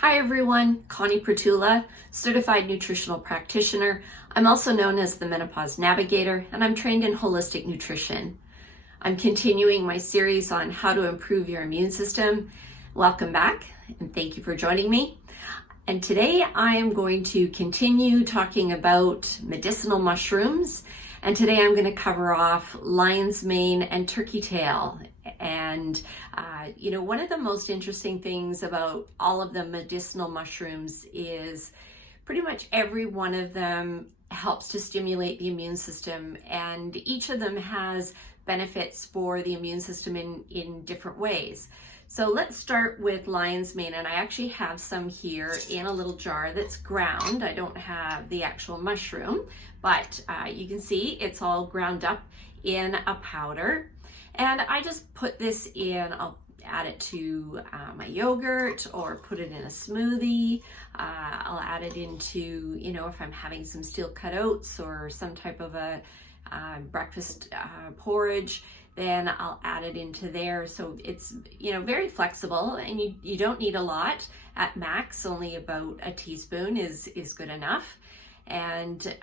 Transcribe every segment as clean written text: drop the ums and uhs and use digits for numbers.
Hi everyone, Connie Pretula, certified nutritional practitioner. I'm also known as the Menopause Navigator, and I'm trained in holistic nutrition. I'm continuing my series on how to improve your immune system. Welcome back, and thank you for joining me. And today I am going to continue talking about medicinal mushrooms. And today I'm going to cover off lion's mane and turkey tail. And, one of the most interesting things about all of the medicinal mushrooms is pretty much every one of them helps to stimulate the immune system. And each of them has benefits for the immune system in different ways. So let's start with lion's mane, and I actually have some here in a little jar that's ground. I don't have the actual mushroom, but you can see it's all ground up in a powder. And I just put this in, I'll add it to my yogurt or put it in a smoothie. I'll add it into, if I'm having some steel cut oats or some type of a breakfast porridge, then I'll add it into there. So it's, very flexible, and you don't need a lot. At max, only about a teaspoon is good enough. And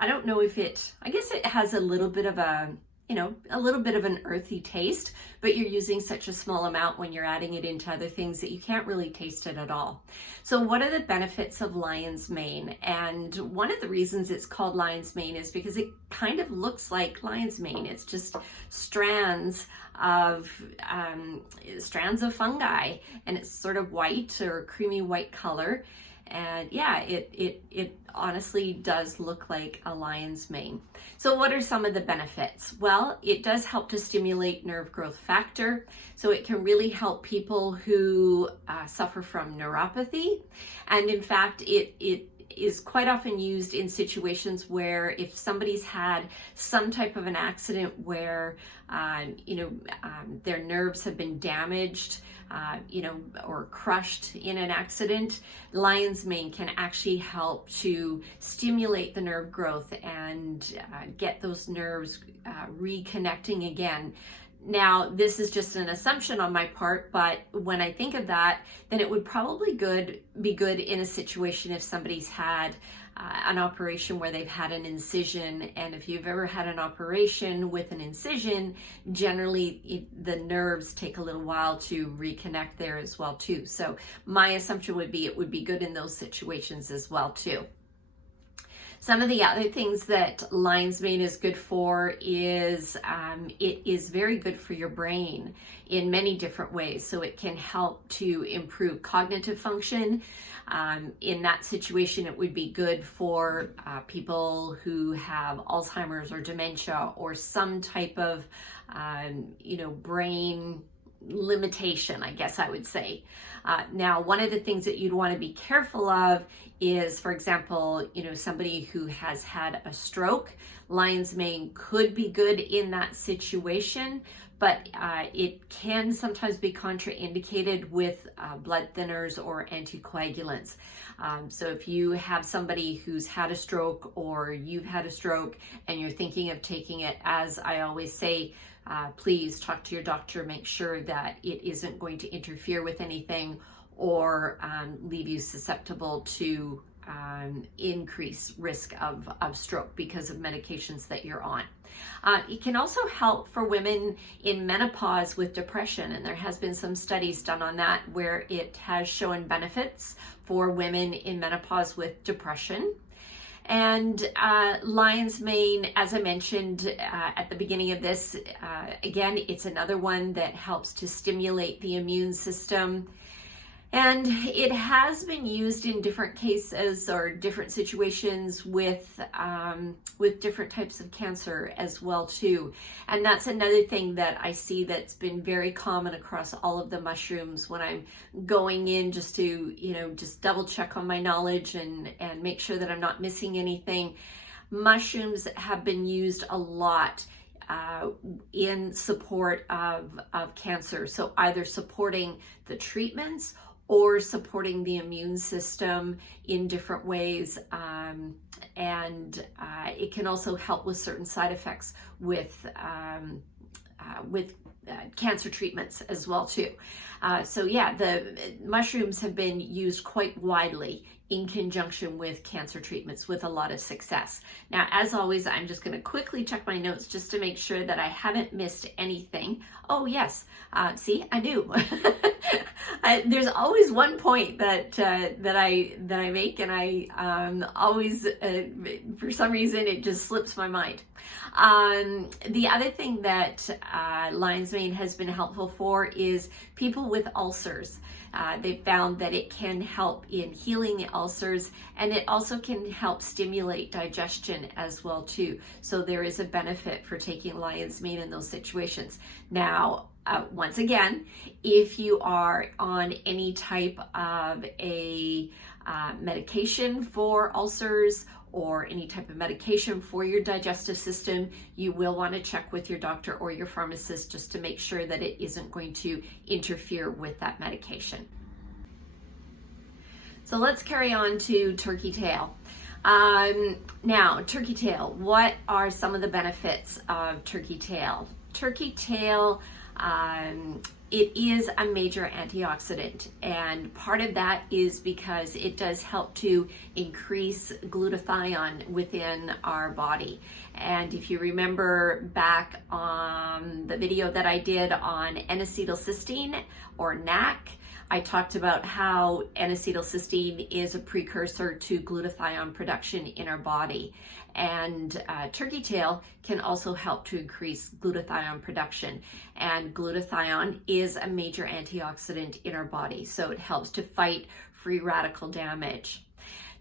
I don't know if I guess it has a little bit of an earthy taste, but you're using such a small amount when you're adding it into other things that you can't really taste it at all. So what are the benefits of lion's mane? And one of the reasons it's called lion's mane is because it kind of looks like lion's mane. It's just strands of fungi, and it's sort of white or creamy white color. And yeah, it honestly does look like a lion's mane. So what are some of the benefits? Well, it does help to stimulate nerve growth factor. So it can really help people who suffer from neuropathy. And in fact, it is quite often used in situations where if somebody's had some type of an accident where, their nerves have been damaged, or crushed in an accident, lion's mane can actually help to stimulate the nerve growth and get those nerves reconnecting again. Now, this is just an assumption on my part, but when I think of that, then it would probably be good in a situation if somebody's had an operation where they've had an incision. And if you've ever had an operation with an incision, generally the nerves take a little while to reconnect there as well too. So my assumption would be it would be good in those situations as well too. Some of the other things that lion's mane is good for is it is very good for your brain in many different ways. So it can help to improve cognitive function. In that situation, it would be good for people who have Alzheimer's or dementia or some type of, brain limitation, I guess I would say. Now, one of the things that you'd want to be careful of is, for example, somebody who has had a stroke. Lion's mane could be good in that situation, but it can sometimes be contraindicated with blood thinners or anticoagulants. So if you have somebody who's had a stroke or you've had a stroke and you're thinking of taking it, as I always say, please talk to your doctor, make sure that it isn't going to interfere with anything or leave you susceptible to increased risk of stroke because of medications that you're on. It can also help for women in menopause with depression, and there has been some studies done on that where it has shown benefits for women in menopause with depression. And lion's mane, as I mentioned at the beginning of this, again, it's another one that helps to stimulate the immune system. And it has been used in different cases or different situations with different types of cancer as well too. And that's another thing that I see that's been very common across all of the mushrooms when I'm going in just to, just double check on my knowledge and make sure that I'm not missing anything. Mushrooms have been used a lot in support of cancer. So either supporting the treatments or supporting the immune system in different ways. And it can also help with certain side effects with cancer treatments as well too. So yeah, the mushrooms have been used quite widely in conjunction with cancer treatments with a lot of success. Now, as always, I'm just going to quickly check my notes just to make sure that I haven't missed anything. Oh yes, see, I knew. There's always one point that I make, and I always, for some reason, it just slips my mind. The other thing that lion's mane has been helpful for is people with ulcers. They found that it can help in healing the ulcers, and it also can help stimulate digestion as well too. So there is a benefit for taking lion's mane in those situations. Now, once again, if you are on any type of a medication for ulcers or any type of medication for your digestive system, you will want to check with your doctor or your pharmacist just to make sure that it isn't going to interfere with that medication. So let's carry on to turkey tail. Now, turkey tail, what are some of the benefits of turkey tail? Turkey tail, it is a major antioxidant, and part of that is because it does help to increase glutathione within our body. And if you remember back on the video that I did on N-acetylcysteine or NAC, I talked about how N-acetylcysteine is a precursor to glutathione production in our body. And turkey tail can also help to increase glutathione production. And glutathione is a major antioxidant in our body, so it helps to fight free radical damage.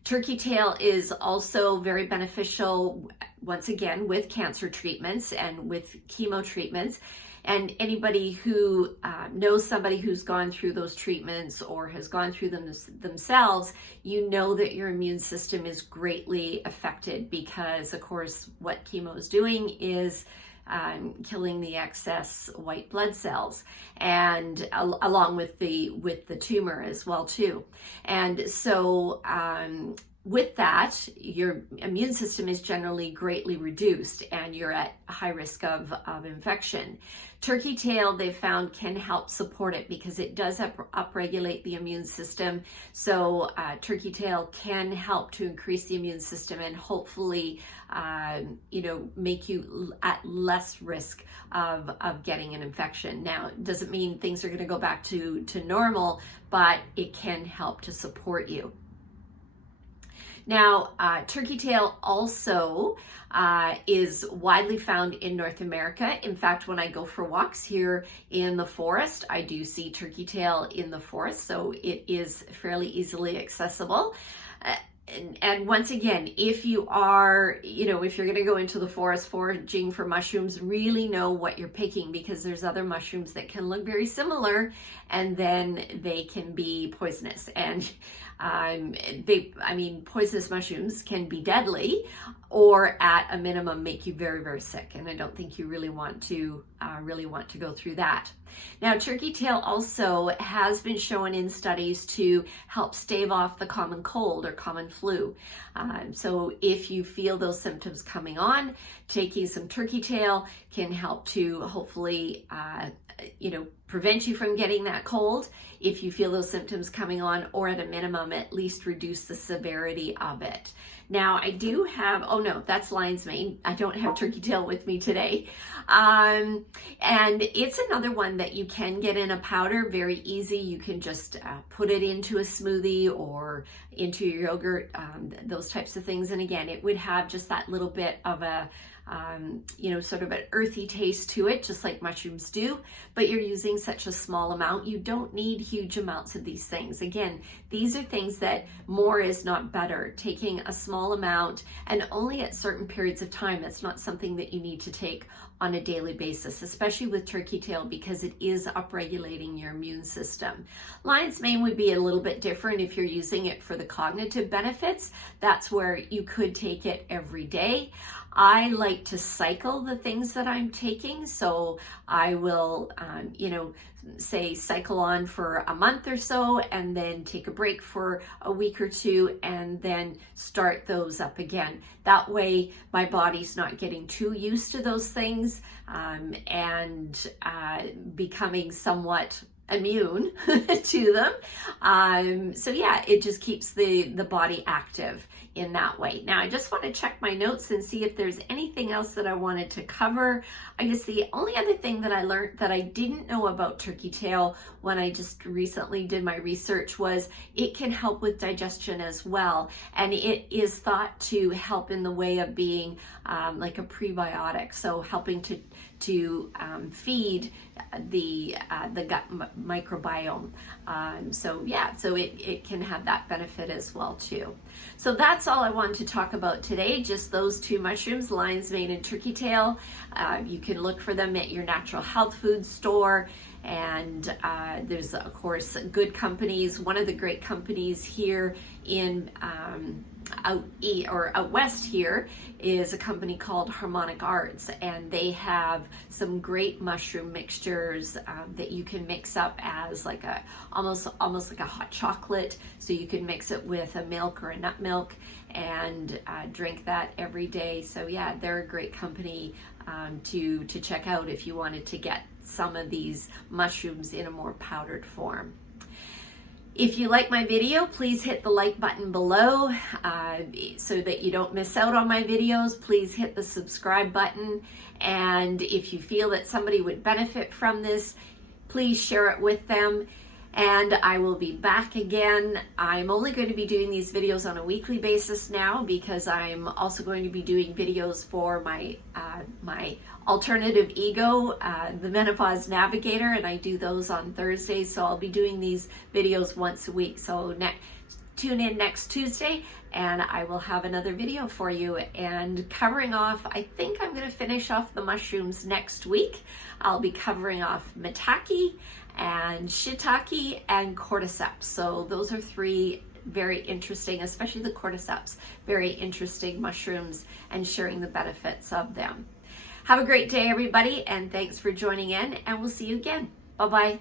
Turkey tail is also very beneficial, once again, with cancer treatments and with chemo treatments. And anybody who knows somebody who's gone through those treatments or has gone through them themselves, you know that your immune system is greatly affected because, of course, what chemo is doing is killing the excess white blood cells, and along with the tumor as well too. And so with that, your immune system is generally greatly reduced and you're at high risk of infection. Turkey tail, they found, can help support it because it does upregulate the immune system. So turkey tail can help to increase the immune system and hopefully, make you at less risk of getting an infection. Now, it doesn't mean things are going to go back to normal, but it can help to support you. Now, turkey tail also is widely found in North America. In fact, when I go for walks here in the forest, I do see turkey tail in the forest, so it is fairly easily accessible. And once again, if you are, if you're going to go into the forest foraging for mushrooms, really know what you're picking, because there's other mushrooms that can look very similar and then they can be poisonous. And poisonous mushrooms can be deadly, or at a minimum make you very, very sick. And I don't think you really want to go through that. Now, turkey tail also has been shown in studies to help stave off the common cold or common flu. So if you feel those symptoms coming on, taking some turkey tail can help to hopefully prevent you from getting that cold if you feel those symptoms coming on, or at a minimum, at least reduce the severity of it. Now, I do have, oh no, that's lion's mane. I don't have turkey tail with me today. And it's another one that you can get in a powder, very easy. You can just put it into a smoothie or into your yogurt, those types of things. And again, it would have just that little bit of a sort of an earthy taste to it, just like mushrooms do, but you're using such a small amount. You don't need huge amounts of these things. Again, these are things that more is not better. Taking a small amount and only at certain periods of time. That's not something that you need to take on a daily basis, especially with turkey tail, because it is upregulating your immune system. Lion's mane would be a little bit different if you're using it for the cognitive benefits. That's where you could take it every day. I like to cycle the things that I'm taking. So I will, say cycle on for a month or so and then take a break for a week or two and then start those up again. That way my body's not getting too used to those things and becoming somewhat immune to them. So yeah, it just keeps the body active in that way. Now I just want to check my notes and see if there's anything else that I wanted to cover. I guess the only other thing that I learned that I didn't know about turkey tail when I just recently did my research was it can help with digestion as well. And it is thought to help in the way of being like a prebiotic. So helping to feed the gut microbiome. So yeah, so it can have that benefit as well too. So that's all I wanted to talk about today, just those two mushrooms, lion's mane and turkey tail. You can look for them at your natural health food store. And there's, of course, good companies. One of the great companies here in out west here is a company called Harmonic Arts, and they have some great mushroom mixtures that you can mix up as like a almost like a hot chocolate. So you can mix it with a milk or a nut milk and drink that every day. So yeah, they're a great company to check out if you wanted to get some of these mushrooms in a more powdered form. If you like my video, please hit the like button below so that you don't miss out on my videos. Please hit the subscribe button. And if you feel that somebody would benefit from this, please share it with them. And I will be back again. I'm only going to be doing these videos on a weekly basis now because I'm also going to be doing videos for my alternative ego, the Menopause Navigator, and I do those on Thursdays. So I'll be doing these videos once a week. So tune in next Tuesday and I will have another video for you. And covering off, I think I'm going to finish off the mushrooms next week. I'll be covering off maitake and shiitake and cordyceps. So those are three very interesting, especially the cordyceps, very interesting mushrooms, and sharing the benefits of them. Have a great day, everybody, and thanks for joining in, and we'll see you again. Bye-bye.